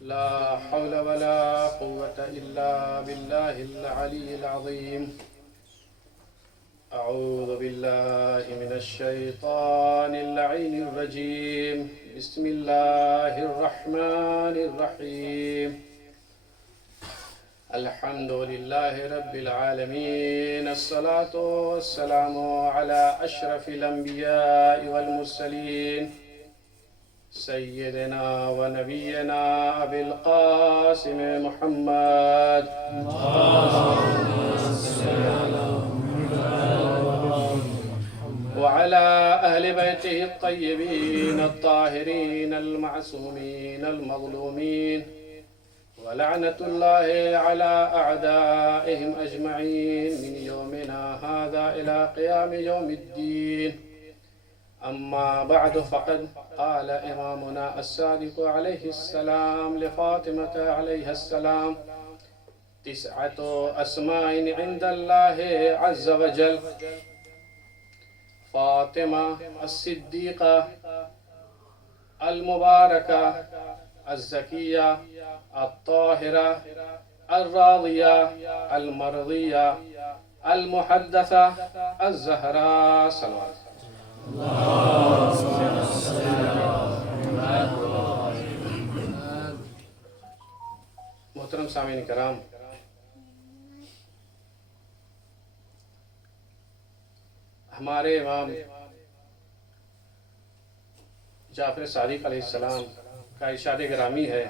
لا حول ولا قوة إلا بالله العلي العظيم. أعوذ بالله من الشيطان اللعين الرجيم. بسم الله الرحمن الرحيم. الحمد لله رب العالمين. الصلاة والسلام على أشرف الأنبياء والمرسلين سيدنا ونبينا أبي القاسم محمد وعلى أهل بيته الطيبين الطاهرين المعصومين المظلومين، ولعنة الله على أعدائهم أجمعين من يومنا هذا إلى قيام يوم الدين. أما بعد، فقد قال إمامنا الصادق عليه السلام لفاطمة عليها السلام: 9 أسماء عند الله عز وجل: فاطمة الصديقة المباركة الزكية الطاهرة الراضية المرضية المحدثة الزهراء. صلوات محترم سامعین کرام، ہمارے امام جعفر صادق علیہ السلام کا ارشاد گرامی ہے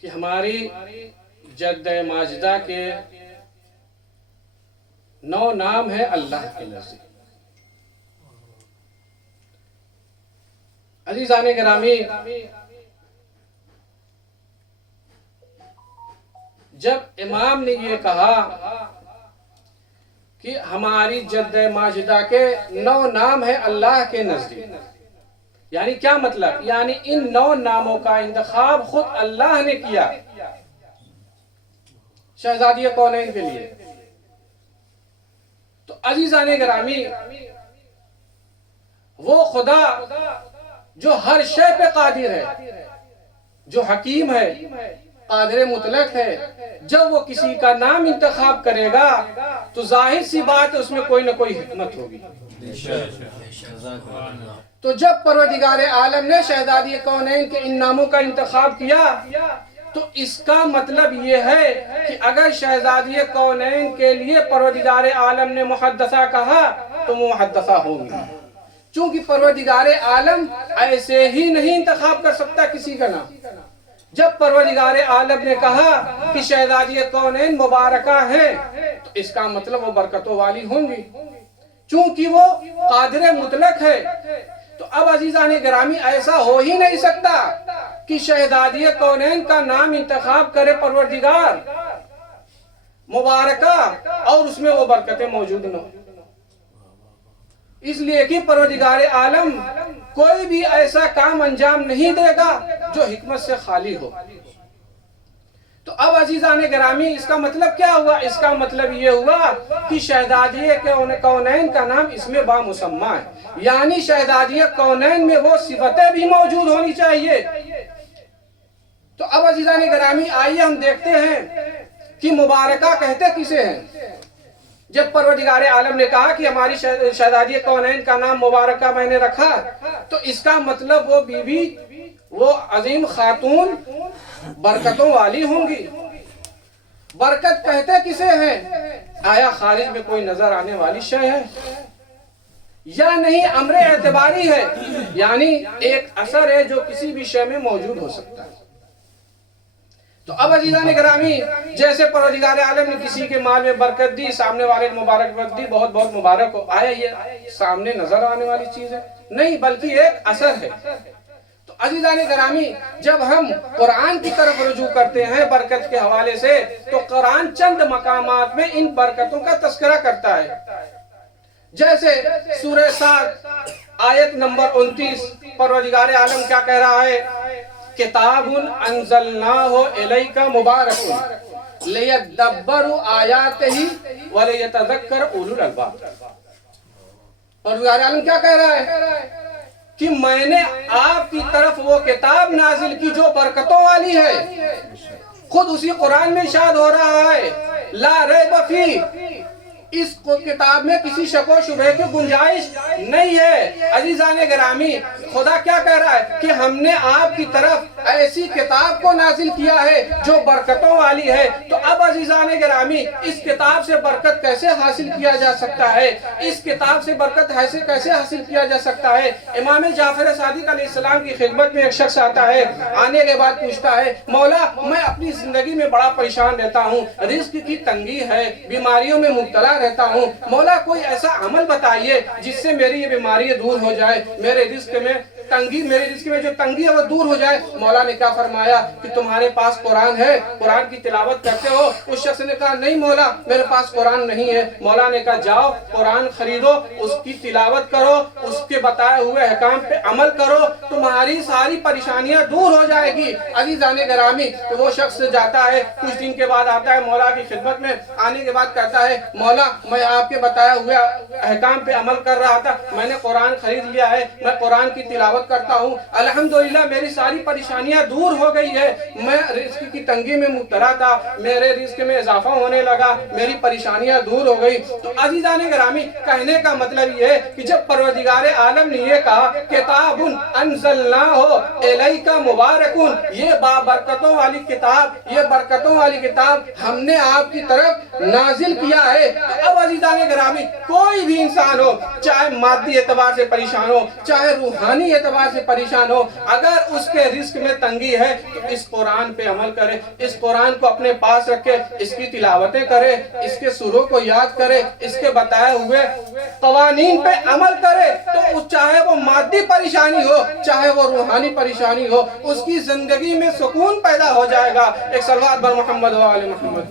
کہ ہماری جد ماجدہ کے 9 نام ہے اللہ کے نزدیک. عزیزان گرامی، جب امام نے یہ کہا کہ ہماری جد ماجدہ کے 9 نام ہے اللہ کے نزدیک، یعنی کیا مطلب؟ یعنی ان 9 ناموں کا انتخاب خود اللہ نے کیا شہزادی کونین کے لیے. تو عزیزان گرامی، وہ خدا جو ہر شے پہ قادر ہے، جو حکیم ہے، قادر مطلق ہے، جب وہ کسی کا نام انتخاب کرے گا تو ظاہر سی بات اس میں کوئی نہ کوئی حکمت ہوگی. تو جب پروردگار عالم نے شہزادی کونین کے ان ناموں کا انتخاب کیا تو اس کا مطلب یہ ہے کہ اگر شہزادی کونین کے لیے پروردگار عالم نے محدثہ کہا تو وہ محدثہ ہوں گی، چونکہ پروردگار عالم ایسے ہی نہیں انتخاب کر سکتا کسی کا نام. جب پروردگار عالم نے کہا کہ شہزادی کونین مبارکہ ہیں تو اس کا مطلب وہ برکتوں والی ہوں گی، چونکہ وہ قادر مطلق ہے. تو اب عزیزان گرامی، ایسا ہو ہی نہیں سکتا کہ شہزادی کونین کا نام انتخاب کرے پروردگار مبارکہ اور اس میں وہ برکتیں موجود نہ ہو. اس لیے کہ پروردگار عالم کوئی بھی ایسا کام انجام نہیں دے گا جو حکمت سے خالی ہو. تو اب عزیزان گرامی، اس کا مطلب کیا ہوا؟ اس کا مطلب یہ ہوا کہ شہزادی کونین کا نام اس میں بامسمى ہے، یعنی شہزادی کونین میں وہ صفتیں بھی موجود ہونی چاہیے. تو اب عزیزان گرامی، آئیے ہم دیکھتے ہیں کہ مبارکہ کہتے کسے ہیں. جب پروردگار عالم نے کہا کہ ہماری شہزادی کونین کا نام مبارکہ میں نے رکھا تو اس کا مطلب وہ بیوی، وہ عظیم خاتون برکتوں والی ہوں گی. برکت کہتے کسے ہیں؟ آیا خارج میں کوئی نظر آنے والی شے ہے یا نہیں؟ امر اعتباری ہے، یعنی ایک اثر ہے جو کسی بھی شے میں موجود ہو سکتا ہے. تو اب عزیزان گرامی، جیسے پروردگار عالم نے کسی کے مال میں برکت دی، سامنے والے مبارکباد دی، بہت بہت مبارک ہو. آیا یہ سامنے نظر آنے والی چیز ہے؟ نہیں، بلکہ ایک اثر ہے. تو عزیزان گرامی، جب ہم قرآن کی طرف رجوع کرتے ہیں برکت کے حوالے سے تو قرآن چند مقامات میں ان برکتوں کا تذکرہ کرتا ہے. جیسے سورہ صاد آیت نمبر 29، پروردگار عالم کیا کہہ رہا ہے؟ کتاب انزلناہ الیک مبارک لیدبروا آیاتہ ولیتذکر اولو الالباب. پروردگار عالم کیا کہہ رہا ہے کہ میں نے آپ کی طرف وہ کتاب نازل کی جو برکتوں والی ہے. خود اسی قرآن میں ارشاد ہو رہا ہے لا ریب فی، اس کتاب میں کسی شک و شبہ کی گنجائش نہیں ہے. عزیزان گرامی، خدا کیا کہہ رہا ہے کہ ہم نے آپ کی طرف ایسی کتاب کو نازل کیا ہے جو برکتوں والی ہے. تو اب عزیزان گرامی، اس کتاب سے برکت کیسے حاصل کیا جا سکتا ہے؟ اس کتاب سے برکت کیسے حاصل کیا جا سکتا ہے؟ امام جعفر صادق علیہ السلام کی خدمت میں ایک شخص آتا ہے، آنے کے بعد پوچھتا ہے مولا میں اپنی زندگی میں بڑا پریشان رہتا ہوں، رزق کی تنگی ہے، بیماریوں میں مبتلا رہتا ہوں، مولا کوئی ایسا عمل بتائیے جس سے میری یہ بیماری دور ہو جائے، میرے رزق میں جو تنگی ہے وہ دور ہو جائے. مولا نے کیا فرمایا کہ تمہارے پاس قرآن ہے، قرآن کی تلاوت کرتے ہو؟ اس شخص نے کہا نہیں مولا میرے پاس قرآن نہیں ہے. مولا نے کہا جاؤ قرآن خریدو، اس کی تلاوت کرو، اس کے بتائے ہوئے احکام پہ عمل کرو، تمہاری ساری پریشانیاں دور ہو جائے گی. عزیزان گرامی، تو وہ شخص جاتا ہے، کچھ دن کے بعد آتا ہے مولا کی خدمت میں. آنے کے بعد کہتا ہے مولا میں آپ کے بتایا ہوئے احکام پہ عمل کر رہا تھا، میں نے قرآن خرید لیا ہے، میں قرآن کی تلاوت کرتا ہوں، الحمدللہ میری ساری پریشانیاں دور ہو گئی ہے، میں رزق کی تنگی میں مبتلا تھا، میرے رزق میں اضافہ ہونے لگا، میری پریشانیاں دور ہو گئی. تو عزیزان گرامی، کہنے کا مطلب یہ ہے کہ جب پروردگار عالم نے یہ کہا کتاب انزلناہ الیک مبارک، یہ بابرکتوں والی کتاب، یہ برکتوں والی کتاب ہم نے آپ کی طرف نازل کیا ہے. تو اب عزیزان گرامی، کوئی بھی انسان ہو، چاہے مادی اعتبار سے پریشان ہو، چاہے روحانی اعتبار سے پریشان ہو، اگر اس کے رزق میں تنگی ہے تو اس قرآن پہ عمل کرے، اس قرآن کو اپنے پاس رکھے، اس کی تلاوتیں کرے، اس کے سوروں کو یاد کرے، اس کے بتائے ہوئے قوانین پہ عمل کرے، تو چاہے وہ مادی پریشانی ہو، چاہے وہ روحانی پریشانی ہو، اس کی زندگی میں سکون پیدا ہو جائے گا. ایک صلوات بر محمد و آل محمد.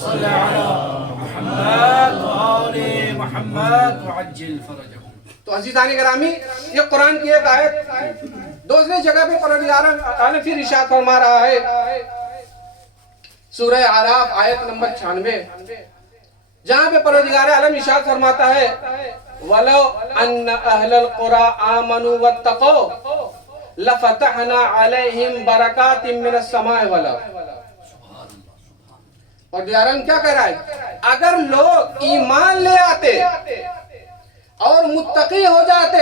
صلی علی محمد و آل محمد وعجل فرجهم. تو عزیزان گرامی، یہ قرآن کی ایک آیت دوسری جگہ پہ پروردگار عالم پھر ارشاد فرما رہا ہے سورہ اعراف آیت نمبر 96، جہاں پہ پروردگار عالم ارشاد فرماتا ہے وَلَوْ أَنَّ أَهْلَ الْقُرَىٰ آمَنُوا وَاتَّقَوْا لَفَتَحْنَا عَلَيْهِمْ بَرَكَاتٍ مِّنَ السَّمَاءِ وَالْأَرْضِ. اور دیارن کیا کہہ رہا ہے؟ اگر لوگ ایمان لے آتے اور متقی ہو جاتے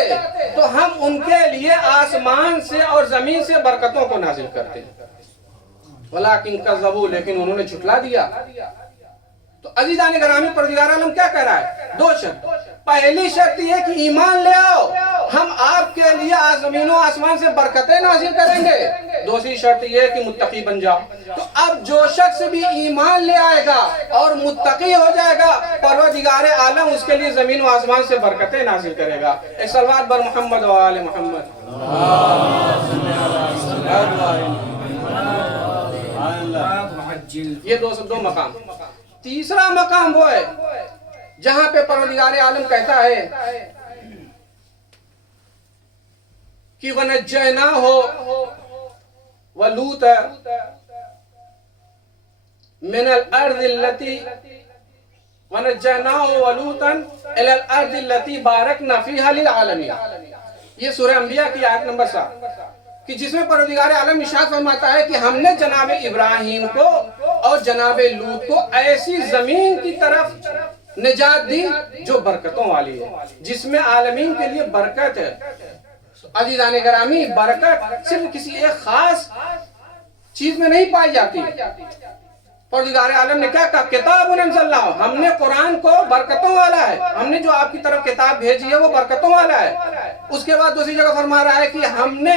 تو ہم ان کے لیے آسمان سے اور زمین سے برکتوں کو نازل کرتے. وَلَٰكِن كَذَّبُوا، لیکن انہوں نے جھٹلا دیا. تو عزیزان گرامی، پروردگار عالم کیا کہہ رہا ہے؟ دو شرط. پہلی شرط یہ کہ ایمان لے آؤ، ہم آپ کے لیے زمین و آسمان سے برکتیں نازل کریں گے. دوسری شرط یہ کہ متقی بن جاؤ. تو اب جو شخص بھی ایمان لے آئے گا اور متقی ہو جائے گا، پروردگار عالم اس کے لیے زمین و آسمان سے برکتیں نازل کرے گا. ایک صلوات بر محمد و آل محمد. یہ دو مقام. تیسرا مقام وہ ہے جہاں پہ پروردگار عالم کہتا ہے کہ وَنَجَّيْنَاهُ وَلُوطًا مِنَ الْأَرْضِ الَّتِي وَنَجَّيْنَاهُ وَلُوطًا إِلَى الْأَرْضِ الَّتِي بَارَكْنَا فِيهَا لِلْعَالَمِينَ. یہ سورہ انبیاء کی آیت نمبر 7، کہ جس میں پروردگار عالم ارشاد فرماتا ہے کہ ہم نے جناب ابراہیم کو اور جناب لوط کو ایسی زمین کی طرف نجات دی جو برکتوں والی ہے، جس میں عالمین کے لیے برکت ہے. عزیزان گرامی، برکت صرف کسی ایک خاص چیز میں نہیں پائی جاتی. پروردگار عالم نے کیا کہا؟ کتاب انزلناہ، ہم نے قرآن کو برکتوں والا ہے، ہم نے جو آپ کی طرف کتاب بھیجی ہے وہ برکتوں والا ہے. اس کے بعد دوسری جگہ فرما رہا ہے کہ ہم نے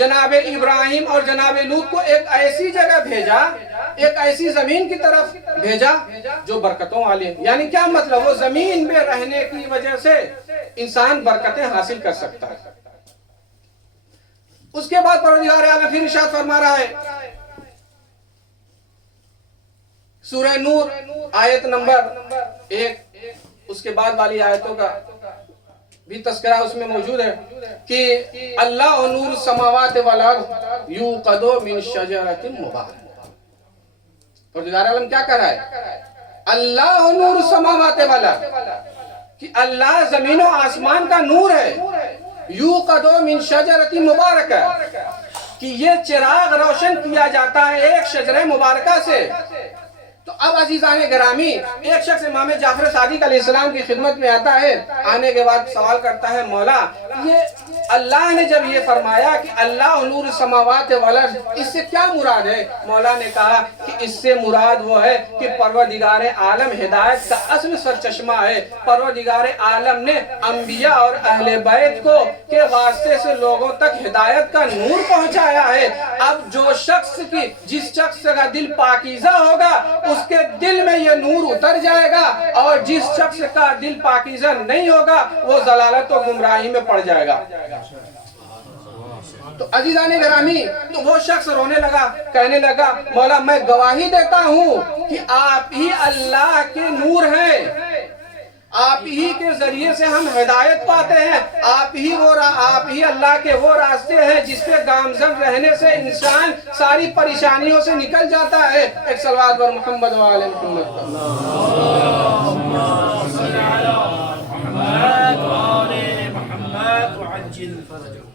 جناب ابراہیم اور جناب لوط کو ایک ایسی جگہ بھیجا، ایک ایسی زمین کی طرف بھیجا جو برکتوں والی ہے. یعنی کیا مطلب؟ وہ زمین میں رہنے کی وجہ سے انسان برکتیں حاصل کر سکتا ہے. اس کے بعد پروردگار عالم پھر ارشاد فرما رہا ہے سورہ نور آیت نمبر 1، اس کے بعد والی آیتوں کا بھی تذکرہ اس میں موجود ہے کہ اللہ نور السماوات والارض یوقد من شجرۃ مبارکۃ. پروردگار عالم کیا کر رہا ہے؟ اللہ نور السماوات والارض، کہ اللہ زمین و آسمان کا نور ہے، یوقد من شجرۃ مبارکہ، کہ یہ چراغ روشن کیا جاتا ہے ایک شجرہ مبارکہ سے۔ تو اب عزیزان گرامی، ایک شخص امام جعفر صادق علیہ السلام کی خدمت میں آتا ہے، آنے کے بعد سوال کرتا ہے، مولا یہ اللہ نے جب یہ فرمایا کہ اللہ نور السماوات والارض، اس سے کیا مراد ہے؟ مولا نے کہا کہ اس سے مراد وہ ہے کہ پروردگار عالم ہدایت کا اصل سرچشمہ ہے۔ پروردگار عالم نے انبیاء اور اہل بیت کو کے واسطے سے لوگوں تک ہدایت کا نور پہنچایا ہے۔ اب جو شخص کی جس شخص کا دل پاکیزہ ہوگا اس کے دل میں یہ نور اتر جائے گا، اور جس شخص کا دل پاکیزہ نہیں ہوگا وہ ضلالت و گمراہی میں پڑ جائے گا۔ تو عزیزان گرامی، تو وہ شخص رونے لگا، کہنے لگا، مولا میں گواہی دیتا ہوں کہ آپ ہی اللہ کے نور ہیں، آپ ہی کے ذریعے سے ہم ہدایت پاتے ہیں، آپ ہی اللہ کے وہ راستے ہیں جس پہ گامزن رہنے سے انسان ساری پریشانیوں سے نکل جاتا ہے۔ ایک صلوات بر محمد و آل محمد۔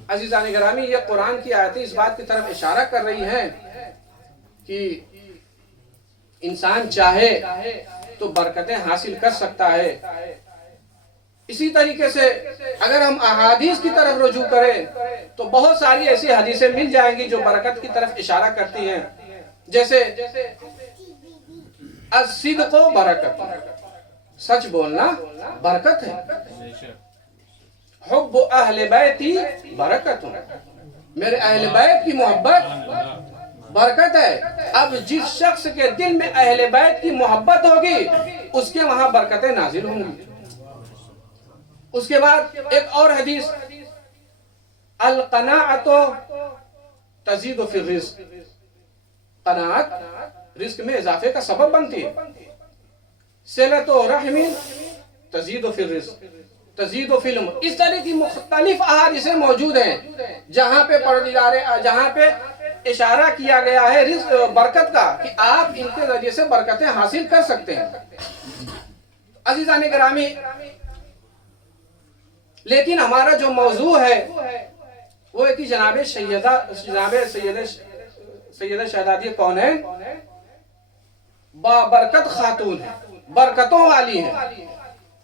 عزیزان گرامی، یہ قرآن کی آیتیں اس بات کی طرف اشارہ کر رہی ہیں کہ انسان چاہے تو برکتیں حاصل کر سکتا ہے۔ اسی طریقے سے اگر ہم احادیث کی طرف رجوع کریں تو بہت ساری ایسی حدیثیں مل جائیں گی جو برکت کی طرف اشارہ کرتی ہیں، جیسے الصدق برکت، سچ بولنا برکت ہے، حب اہل بیتی برکت، میرے اہل بیت کی محبت برکت ہے۔ اب جس شخص کے دل میں اہل بیت کی محبت ہوگی اس کے وہاں برکتیں نازل ہوں گی۔ اس کے بعد ایک اور حدیث، القناعت تزید فی الرزق، قناعت رزق میں اضافے کا سبب بنتی ہے۔ صلۃ رحم تزید فی الرزق تزید فی العمر، اس طرح کی مختلف احادیثیں موجود ہیں جہاں پہ اشارہ کیا گیا ہے رزق برکت کا، کہ آپ ان کے ذریعے سے برکتیں حاصل کر سکتے ہیں۔ عزیزان گرامی، لیکن ہمارا جو موضوع ہے وہ ہے کہ جناب سیدہ شہزادی کون ہے؟ بابرکت خاتون ہے، برکتوں والی ہے۔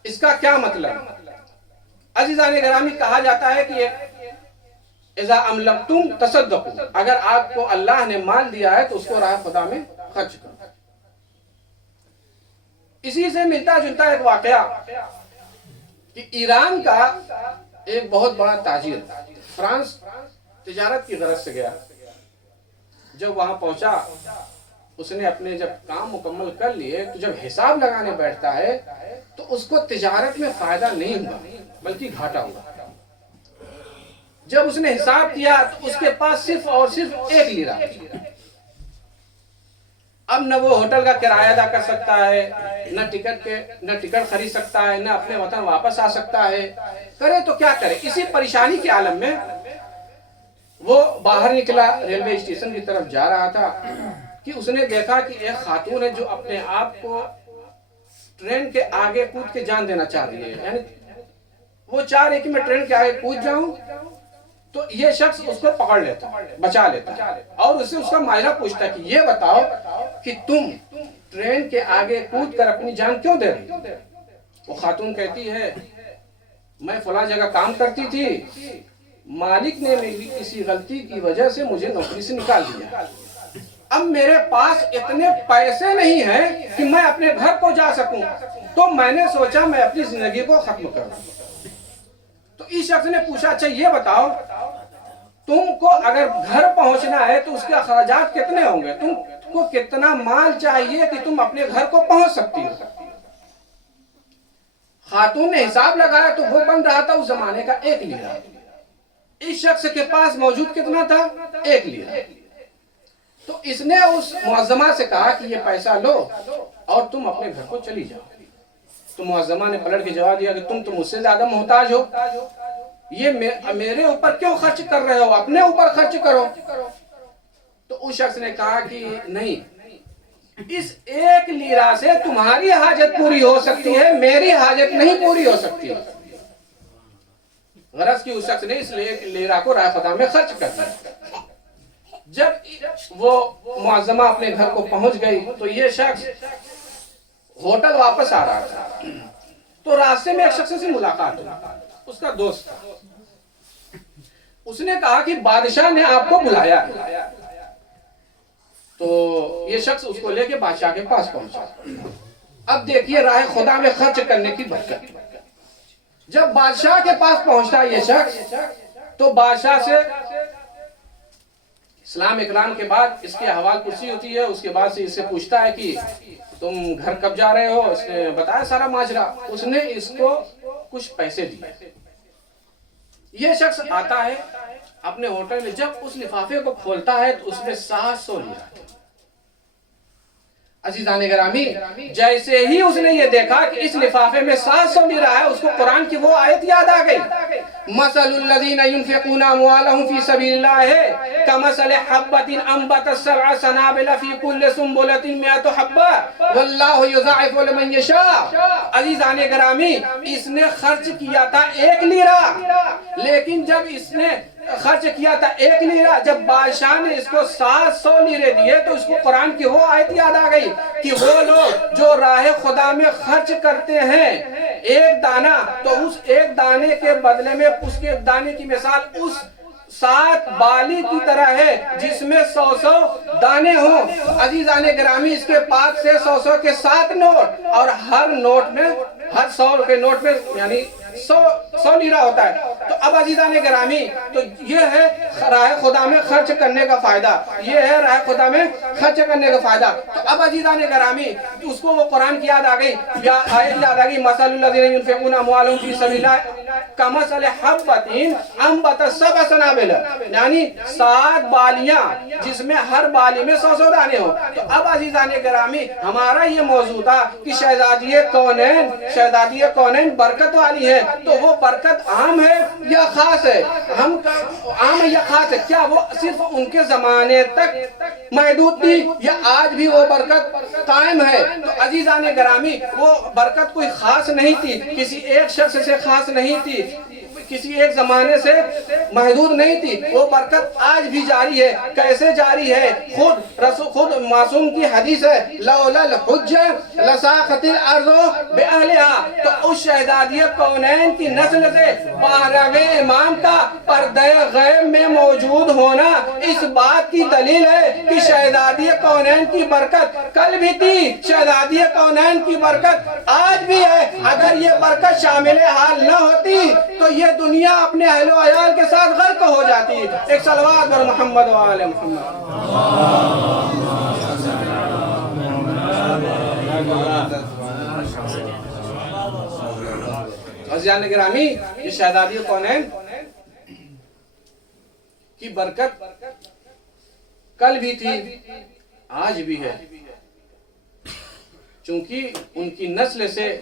اس کا کیا مطلب؟ عزیزان گرامی، کہا جاتا ہے کہ اذا املکتم تصدقوا، اگر آپ کو اللہ نے مال دیا ہے تو اس کو راہ خدا میں خرچ کرو۔ اسی سے ملتا جلتا ایک واقعہ کہ ایران کا ایک بہت بڑا تاجر فرانس تجارت کی غرض سے گیا۔ جب وہاں پہنچا، اس نے اپنے جب کام مکمل کر لیے تو جب حساب لگانے بیٹھتا ہے تو اس کو تجارت میں فائدہ نہیں ہوا بلکہ گھاٹا ہوا۔ جب اس نے حساب کیا تو اس کے پاس صرف اور صرف 1 لیرہ۔ اب نہ وہ ہوٹل کا کرایہ ادا کر سکتا ہے، نہ ٹکٹ خرید سکتا ہے، نہ اپنے وطن واپس آ سکتا ہے، کرے تو کیا کرے؟ اسی پریشانی کے عالم میں وہ باہر نکلا، ریلوے اسٹیشن کی طرف جا رہا تھا کہ اس نے دیکھا کہ ایک خاتون ہے جو اپنے آپ کو ٹرین کے آگے کود کے جان دینا چاہ رہی ہے، یعنی وہ چاہ رہی کہ میں ٹرین کے آگے کود جاؤں، تو یہ شخص اس کو پکڑ لیتا، بچا لیتا اور اس سے اس کا معائنہ پوچھتا کہ یہ بتاؤ کہ تم ٹرین کے آگے کود کر اپنی جان کیوں دے رہی؟ وہ خاتون کہتی ہے، میں فلاں جگہ کام کرتی تھی، مالک نے میری کسی غلطی کی وجہ سے مجھے نوکری سے نکال دیا، اب میرے پاس اتنے پیسے نہیں ہیں کہ میں اپنے گھر کو جا سکوں، تو میں نے سوچا میں اپنی زندگی کو ختم کروں۔ تو اس شخص نے پوچھا، اچھا یہ بتاؤ تم کو اگر گھر پہنچنا ہے تو اس کے اخراجات کتنے ہوں گے؟ تم کو کتنا مال چاہیے کہ تم اپنے گھر کو پہنچ سکتی ہو؟ خاتون نے حساب لگایا تو وہ بن رہا تھا اس زمانے کا 1 لیرہ۔ اس شخص کے پاس موجود کتنا تھا؟ 1 لیرہ۔ تو اس نے اس معظمہ سے کہا کہ یہ پیسہ لو اور تم اپنے گھر کو چلی جاؤ۔ تو معظمہ نے پلٹ کے جواب دیا کہ تم تو مجھ سے زیادہ محتاج ہو، یہ میرے اوپر کیوں خرچ کر رہے ہو؟ اپنے اوپر خرچ کرو۔ تو اس شخص نے کہا کہ نہیں، اس ایک لیرا سے تمہاری حاجت پوری ہو سکتی ہے، میری حاجت نہیں پوری ہو سکتی. غرض کی اس شخص نے اس لیرا کو راہ خدا میں خرچ کر دیا. جب وہ معظمہ اپنے گھر کو پہنچ گئی تو یہ شخص ہوٹل واپس آ رہا تھا، تو راستے میں ایک شخص سے ملاقات ہوئی، اس کا دوست تھا. اس نے کہا کہ بادشاہ نے آپ کو بلایا ہے. تو یہ شخص اس کو لے کے بادشاہ کے پاس پہنچا. اب دیکھیے راہ خدا میں خرچ کرنے کی برکت. جب بادشاہ کے پاس پہنچتا یہ شخص تو بادشاہ سے اسلام اکرام کے بعد اس کی احوال پرسی ہوتی ہے. اس کے بعد سے اس سے پوچھتا ہے کہ تم گھر کب جا رہے ہو. اس نے بتایا سارا ماجرا. اس نے اس کو کچھ پیسے دیے. یہ شخص آتا ہے اپنے ہوٹل میں. جب اس لفافے کو کھولتا ہے تو اس میں 700 لیرا. عزیزان گرامی، جیسے ہی اس نے یہ دیکھا کہ اس لفافے میں 700 لیرا ہے، اس کو قرآن کی وہ آیت یاد آ گئی، مثل الذین ينفقون اموالهم فی سبیل اللہ کمثل حبۃ انبتت سبع سنابل فی کل سنبلۃ مئۃ حبۃ واللہ یضاعف لمن یشاء. عزیزان گرامی، اس نے خرچ کیا تھا 1 لیرا، لیکن جب اس نے خرچ کیا تھا 1 لیرا، جب بادشاہ نے اس کو 700 لیرے دیے تو اس کو قرآن کی وہ آیت یاد آ گئی کہ وہ لوگ جو راہ خدا میں خرچ کرتے ہیں 1 دانہ، تو اس 1 دانے کے بدلے میں اس کے دانے کی مثال اس 7 بالی کی طرح ہے جس میں 100 دانے ہوں. عزیزان گرامی، اس کے پاس سے 100 کے 7 نوٹ، اور ہر نوٹ میں، ہر 100 کے نوٹ میں یعنی 100 لیرا ہوتا ہے. تو اب عزیزان گرامی، تو یہ ہے راہ خدا میں خرچ کرنے کا فائدہ. یہ ہے راہ خدا میں خرچ کرنے کا فائدہ. تو اب عزیزان گرامی، اس کو وہ قرآن کی یاد آ گئی، آیت یاد آ گئی، مثل الذین ينفقون اموالهم فی سبیل اللہ کمثل حبۃ انبتت سبع سنابل، یعنی 7 بالیاں جس میں ہر بالی میں 100 دانے ہوں. تو اب عزیزان گرامی، ہمارا یہ موضوع تھا کہ شہزادی کونین برکت والی ہے. تو وہ برکت عام ہے یا خاص ہے؟ ہم عام یا خاص ہے؟ کیا وہ صرف ان کے زمانے تک محدود تھی یا آج بھی وہ برکت قائم ہے؟ تو عزیزان گرامی، وہ برکت کوئی خاص نہیں تھی، کسی ایک شخص سے خاص نہیں تھی، کسی ایک زمانے سے محدود نہیں تھی. وہ برکت آج بھی جاری ہے. کیسے جاری ہے؟ خود معصوم کی حدیث ہے، لولا الحجہ لساقت الارض باہلہا. تو اس شہزادی کونین کی نسل سے 12ویں امام کا پردہ غیب میں موجود ہونا اس بات کی دلیل ہے کہ شہزادی کونین کی برکت کل بھی تھی، شہزادی کونین کی برکت آج بھی ہے. اگر یہ برکت شامل حال نہ ہوتی تو یہ دنیا اپنے اہل و عیال کے ساتھ غرق ہو جاتی. ایک صلوات بر محمد و آل محمد. عزیزان گرامی، یہ شہزادی کونین کی برکت کل بھی تھی، آج بھی ہے، چونکہ ان کی نسل سے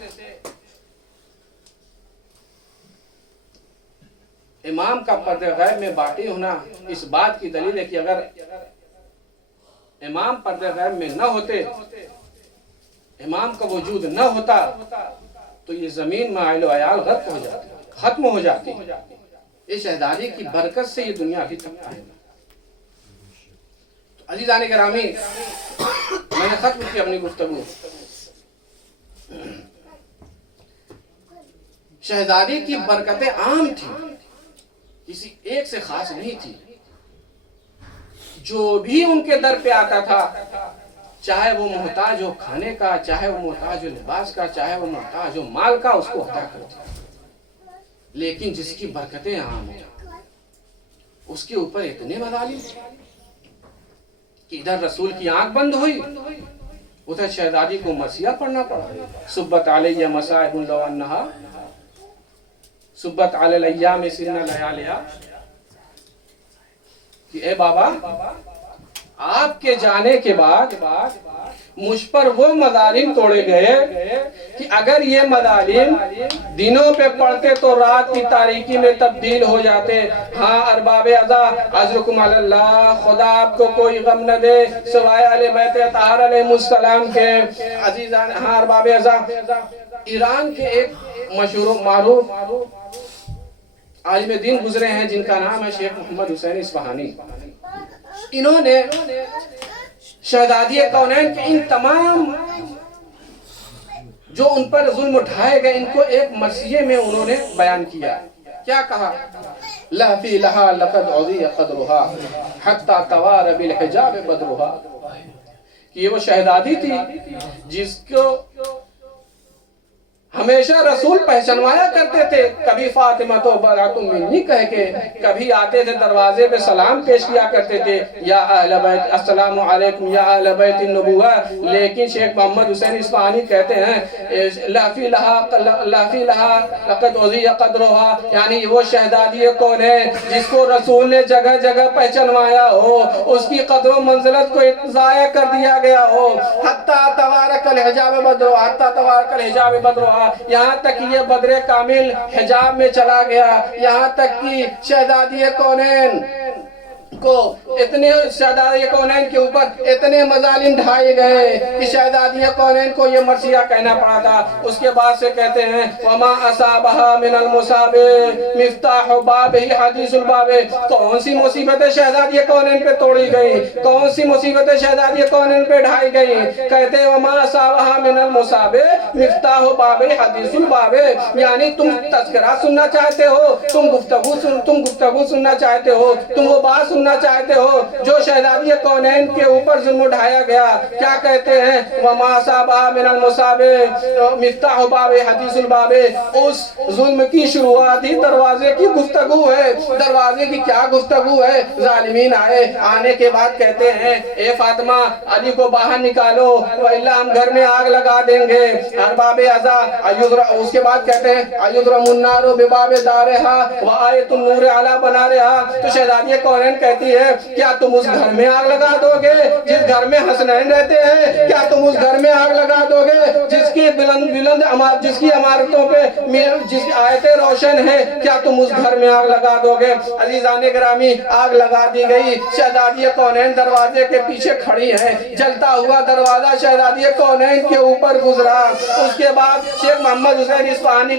امام کا پردہ غیب میں باقی ہونا اس بات کی دلیل ہے کہ اگر امام پردہ غیب میں نہ ہوتے، امام کا وجود نہ ہوتا تو یہ زمین میں اہل و عیال غرق ہو جاتی، ختم ہو جاتی. اس شہزادی کی برکت سے یہ دنیا ابھی تک قائم ہے. عزیزان گرامی، میں نے ختم کی اپنی گفتگو. شہزادی کی برکتیں عام تھی، کسی ایک سے خاص نہیں تھی. جو بھی ان کے در پہ آتا تھا، چاہے وہ محتاج ہو کھانے کا، چاہے وہ محتاج ہو لباس کا، چاہے وہ محتاج ہو مال کا، اس کو عطا کرتے. لیکن جس کی برکتیں عام ہو، اس کے اوپر اتنے مظالم کہ ادھر رسول کی آنکھ بند ہوئی، ادھر شہزادی کو مرثیہ پڑھنا پڑا. صبت علیہ مصائب لو انہا صبت علی الایام سن لیالیا، کہ اے بابا، آپ کے جانے کے بعد مجھ پر وہ مظالم توڑے گئے کہ اگر یہ مظالم دنوں پہ پڑھتے تو رات کی تاریکی میں تبدیل ہو جاتے. ہاں ارباب ازا عزرکم علی اللہ، خدا آپ کو کوئی غم نہ دے سوائے اہل بیت اطہار علیہ السلام کے. عزیزان، ہاں ارباب ازا، ایران کے ایک مشہور و معروف عالم دین گزرے ہیں جن کا نام ہے شیخ محمد حسین اصفہانی. انہوں نے شہزادی کونین کے ان تمام جو ان پر ظلم اٹھائے گئے ان کو ایک مرثیے میں انہوں نے بیان کیا. کیا کہا؟ لَفِي لَهَا لَقَدْ عُضِيَ قَدْرُهَا حَتَّى تَوَارَ بِالْحِجَابِ بَدْرُهَا. کہ یہ وہ شہزادی تھی جس کو ہمیشہ رسول پہچنوایا کرتے تھے. کبھی فاطمہ تو بَرَأْتُ مِنِّی کہہ کے کبھی آتے تھے دروازے پہ سلام پیش کیا کرتے تھے، یا اہل بیت السلام علیکم یا اہل بیت النبوہ. لیکن شیخ محمد حسین اصفہانی کہتے ہیں لَفِي لَهَا لَقَدْ عُضِيَ قَدْرُهَا، یعنی وہ شہزادی کون ہے جس کو رسول نے جگہ جگہ پہچنوایا ہو، اس کی قدر و منزلت کو ضائع کر دیا گیا ہو. حَتَّى تَوَارَكَ الْحِجَابِ بَدْرُهَا، حَتَّى تَوَارَكَ الْحِجَابِ بَدْرُهَا، یہاں تک یہ بدر کامل حجاب میں چلا گیا. یہاں تک کہ شہزادی کونین کو اتنے شہزادی کونین کے اوپر اتنے مظالم ڈھائے گئے کہ شہزادی کونین کو یہ مرثیہ کہنا پڑا تھا. اس کے بعد سے کہتے ہیں وَمَا أَصَابَهَا مِنَ الْمُصَابِ مِفْتَاحُ بَابِهِ حَدِيثُ الْبَابِ. کون سی مصیبتیں شہزادی کونین پہ توڑی گئی، کون سی مصیبتیں شہزادی کونین پہ ڈھائی گئی. کہتے ہیں وَمَا أَصَابَهَا مِنَ الْمُصَابِ مِفْتَاحُ بَابِ حَدِيثُ الْبَابِ، یعنی تم تذکرہ سننا چاہتے ہو، تم گفتگو سننا چاہتے ہو، تم وہ بات سننا چاہتے ہو جو شہزادی کونین کے اوپر ظلم اٹھایا گیا. کیا کہتے ہیں وَمَا أَصَابَهَا مِنَ الْمُصَابِ مِفْتَاحُ بَابِ حَدِيثُ الْبَابِ. اس ظلم کی شروعات ہی دروازے کی گفتگو ہے. دروازے کی کیا گفتگو ہے؟ ظالمین آنے کے بعد کہتے ہیں اے فاطمہ علی کو باہر نکالو وَإِلَّا ہم گھر میں آگ لگا دیں گے. ارباب ازا، اس کے بعد کہتے ہیں اَيُضْرَمُ النَّارُ بِبَابِ دَارِهَا وَآيَةُ النُّورِ عَلَى بَنَارِهَا. تو شہزادی کونین کہتی ہے کیا تم اس گھر میں آگ لگا دو گے جس گھر میں حسنین رہتے ہیں؟ کیا تم اس گھر میں آگ لگا دو گے جس کی بلند جس کی عمارتوں پہ جس کی آیتیں روشن ہیں؟ کیا تم اس گھر میں آگ لگا دو گے؟ عزیزان گرامی، آگ لگا دی گئی. شہزادی کونین دروازے کے پیچھے کھڑی ہیں. جلتا ہوا دروازہ شہزادی کونین کے اوپر گزرا. اس کے بعد شیخ محمد حسین اصفہانی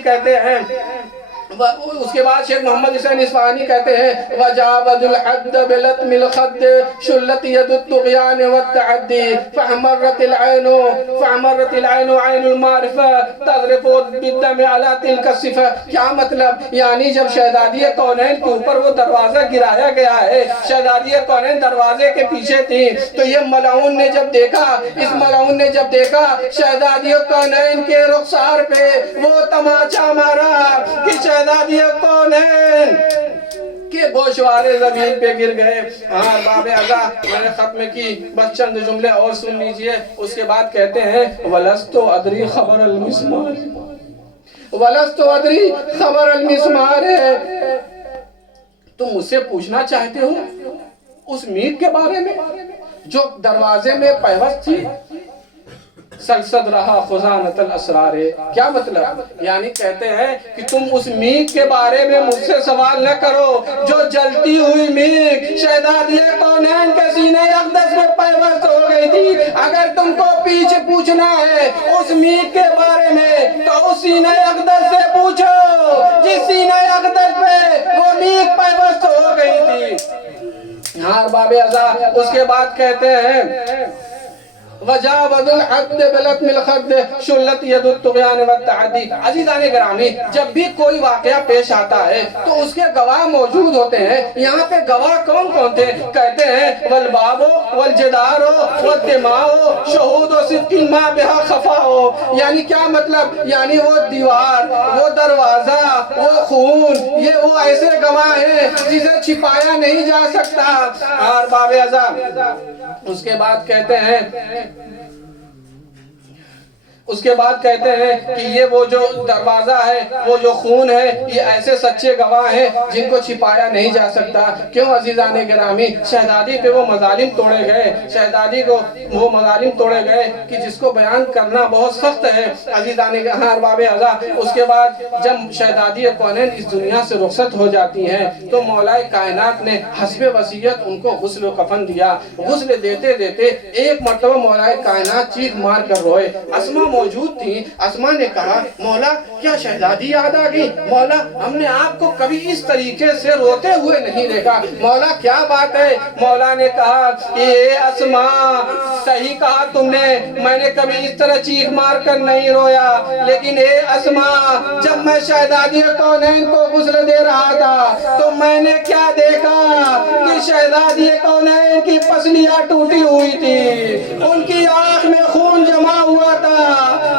کہتے ہیں وَجَاوَزُ الْحَدَّ بِلَطْمِ الْخَدِّ شُلَّتْ يَدُ الطُّغْيَانِ وَالتَّعَدِّ فَأَحْمَرَّتِ الْعَيْنُ عَيْنُ الْمَعْرِفَةِ تَذْرِفُ بِالدَّمِ عَلَى تِلْكَ الصِّفَةِ. کیا مطلب؟ یعنی جب شہزادی کونین کے اوپر وہ دروازہ گرایا گیا ہے، شہزادی کونین دروازے کے پیچھے تھی، تو یہ ملعون نے جب دیکھا شہزادی کونین کے رخسار پہ وہ تماچا مارا کہ شہزادی کونین کے گوشوارے زمین پہ گر گئے. ہاں باب ازا، میں نے ختم کی، بس چند جملے اور سن لیجئے. اس کے بعد کہتے ہیں وَلَسْتُ أَدْرِي خَبَرَ الْمِسْمَارِ. تم مجھ سے پوچھنا چاہتے ہو اس میت کے بارے میں جو دروازے میں پیوست تھی؟ سلسد رہا خزانت الاسرار. کیا مطلب؟ یعنی کہتے ہیں کہ تم اس میک کے بارے میں مجھ سے سوال نہ کرو جو جلتی ہوئی میک شہزادی کونین کے سینہ اقدس میں پیوست ہو گئی تھی. اگر تم کو پیچھے پوچھنا ہے اس میک کے بارے میں تو اس سینہ اقدس سے پوچھو جس سینہ اقدس پہ وہ میک پیوست ہو گئی تھی. ہاں باب ازا، اس کے بعد کہتے ہیں وَجَاوَزُ الْحَدَّ بِلَطْمِ الْخَدِّ شُلَّتْ يَدُ الطُّغْيَانِ وَالتَّعَدِّ. عزیزان گرامی، جب بھی کوئی واقعہ پیش آتا ہے تو اس کے گواہ موجود ہوتے ہیں. یہاں پہ گواہ کون کون تھے؟ کہتے ہیں وَالْبَابُ وَالْجِدَارُ وَالدِّمَاءُ شُهُودُ صِدْقٍ مَا بِهَا خَفَاءُ. یعنی کیا مطلب؟ یعنی وہ دیوار، وہ دروازہ، وہ خون، یہ وہ ایسے گواہ ہیں جسے چھپایا نہیں جا سکتا. اور باب ازا، اس کے بعد کہتے ہیں اس کے بعد کہتے ہیں کہ یہ وہ جو دروازہ ہے، وہ جو خون ہے، یہ ایسے سچے گواہ ہیں جن کو چھپایا نہیں جا سکتا۔ کیوں عزیزان گرامی؟ شہزادی پہ وہ مظالم توڑے گئے، شہزادی کو وہ مظالم توڑے گئے کہ جس کو بیان کرنا بہت سخت ہے عزیزان ارباب اعضاء۔ اس کے بعد جب شہزادی کونین اس دنیا سے رخصت ہو جاتی ہیں تو مولا کائنات نے حسب وصیت ان کو غسل و کفن دیا۔ غسل دیتے دیتے ایک مرتبہ مولا کائنات چیخ مار کر روئے۔ اسما موجود تھی، اسما نے کہا مولا کیا شہزادی یاد آ گئی؟ مولا ہم نے آپ کو کبھی اس طریقے سے روتے ہوئے نہیں دیکھا، مولا کیا بات ہے؟ مولا نے کہا کہ اے اسما صحیح کہا تم نے، میں نے کبھی اس طرح چیخ مار کر نہیں رویا، لیکن اے اسما جب میں شہزادی کونین کو غسل دے رہا تھا تو میں نے کیا دیکھا کہ شہزادی کونین کی پسلیاں ٹوٹی ہوئی تھی، ان کی آنکھ میں خون جمع ہوا تھا،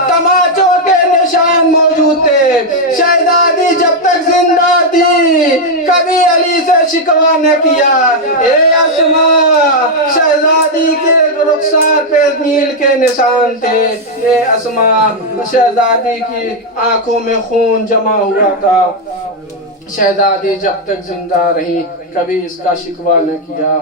تماچوں کے نشان موجود تھے۔ شہزادی جب تک زندہ تھی کبھی علی سے شکوہ نہ کیا۔ اے اسما شہزادی کے رخسار پہ نیل کے نشان تھے، اے اسما شہزادی کی آنکھوں میں خون جمع ہوا تھا، شہزادی جب تک زندہ رہی کبھی اس کا شکوہ نہ کیا۔